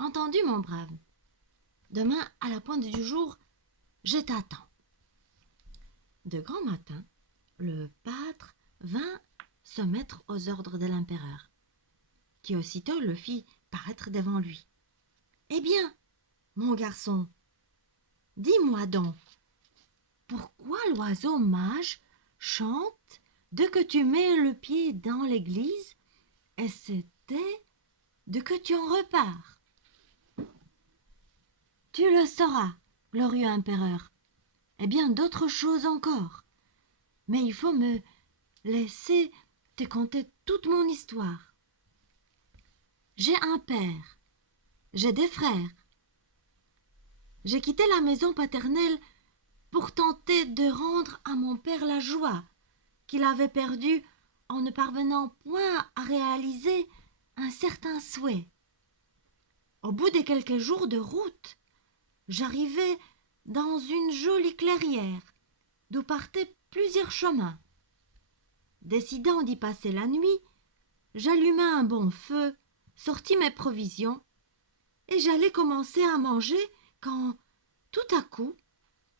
Entendu, mon brave. Demain, à la pointe du jour, je t'attends. De grand matin, le pâtre vint se mettre aux ordres de l'empereur, qui aussitôt le fit paraître devant lui. Eh bien, mon garçon, dis-moi donc, pourquoi l'oiseau mage chante dès que tu mets le pied dans l'église, et c'était de que tu en repars? Tu le sauras, glorieux empereur, et bien d'autres choses encore. Mais il faut me laisser te conter toute mon histoire. J'ai un père, j'ai des frères. J'ai quitté la maison paternelle pour tenter de rendre à mon père la joie qu'il avait perdue en ne parvenant point à réaliser un certain souhait. Au bout de quelques jours de route, j'arrivai dans une jolie clairière d'où partaient plusieurs chemins. Décidant d'y passer la nuit, j'allumai un bon feu, sortis mes provisions, et j'allais commencer à manger quand, tout à coup,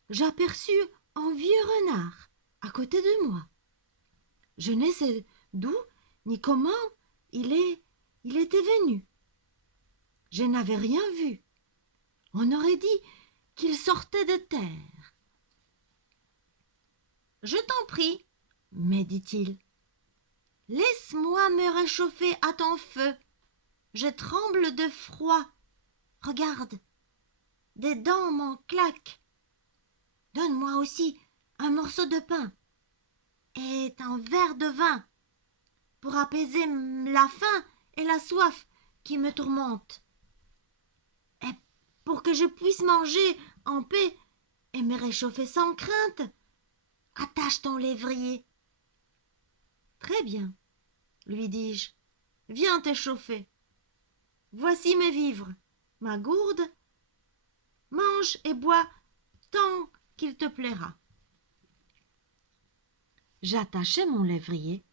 j'aperçus un vieux renard à côté de moi. Je ne sais d'où ni comment il était venu. Je n'avais rien vu. On aurait dit qu'il sortait de terre. Je t'en prie, me dit-il, laisse-moi me réchauffer à ton feu. Je tremble de froid. Regarde, des dents m'en claquent. Donne-moi aussi un morceau de pain et un verre de vin pour apaiser la faim et la soif qui me tourmentent, et pour que je puisse manger en paix et me réchauffer sans crainte. Attache ton lévrier. Très bien, lui dis-je, viens t'échauffer. Voici mes vivres, ma gourde. Mange et bois tant qu'il te plaira. J'attachai mon lévrier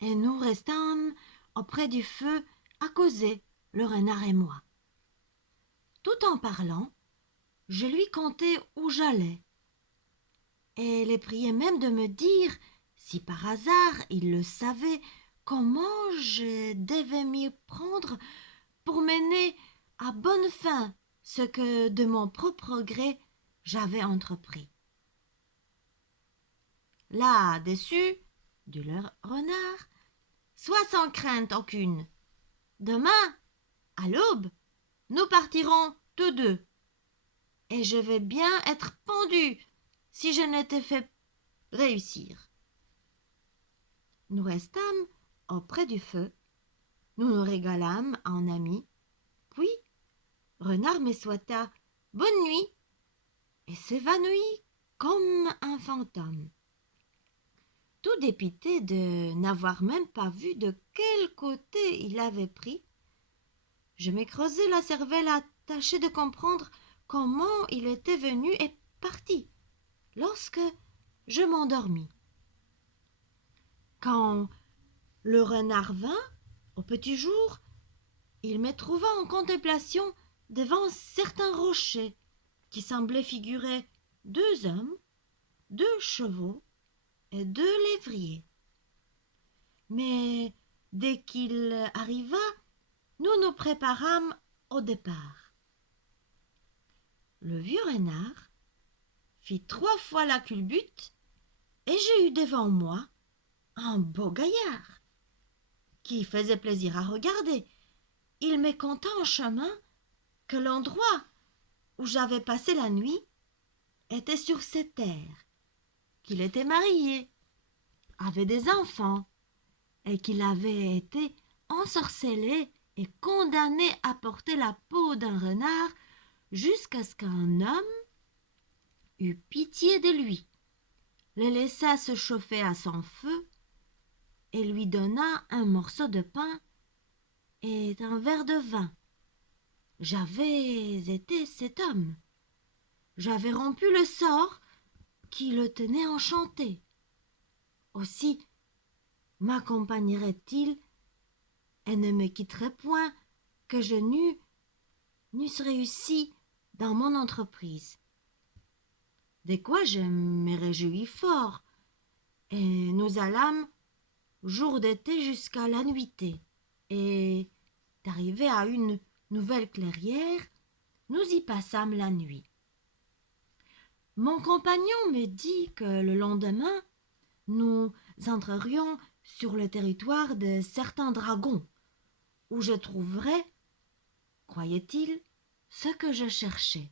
et nous restâmes auprès du feu à causer, le renard et moi. Tout en parlant, je lui contai où j'allais et les priai même de me dire, si par hasard il le savait, comment je devais m'y prendre pour mener à bonne fin ce que de mon propre gré j'avais entrepris. Là-dessus, dit le renard, sois sans crainte aucune. Demain, à l'aube, nous partirons tous deux, et je vais bien être pendu si je ne t'ai fait réussir. Nous restâmes auprès du feu, nous nous régalâmes en amis, puis Renard me souhaita bonne nuit et s'évanouit comme un fantôme. Tout dépité de n'avoir même pas vu de quel côté il avait pris, je me creusai la cervelle à tâcher de comprendre comment il était venu et parti, lorsque je m'endormis. Quand le renard vint, au petit jour, il me trouva en contemplation devant certains rochers qui semblaient figurer 2 hommes, 2 chevaux et 2 lévriers. Mais dès qu'il arriva, nous nous préparâmes au départ. Le vieux renard fit 3 fois la culbute et j'ai eu devant moi un beau gaillard qui faisait plaisir à regarder. Il me conta en chemin que l'endroit où j'avais passé la nuit était sur cette terre, qu'il était marié, avait des enfants et qu'il avait été ensorcelé et condamné à porter la peau d'un renard jusqu'à ce qu'un homme eut pitié de lui, le laissa se chauffer à son feu et lui donna un morceau de pain et un verre de vin. J'avais été cet homme. J'avais rompu le sort qui le tenait enchanté. Aussi m'accompagnerait-il et ne me quitterait point que je n'eus n'eusse réussi dans mon entreprise. De quoi je me réjouis fort, et nous allâmes jour d'été jusqu'à la nuitée, et d'arriver à une nouvelle clairière, nous y passâmes la nuit. Mon compagnon me dit que le lendemain, nous entrerions sur le territoire de certains dragons, où je trouverais, croyait-il, ce que je cherchais.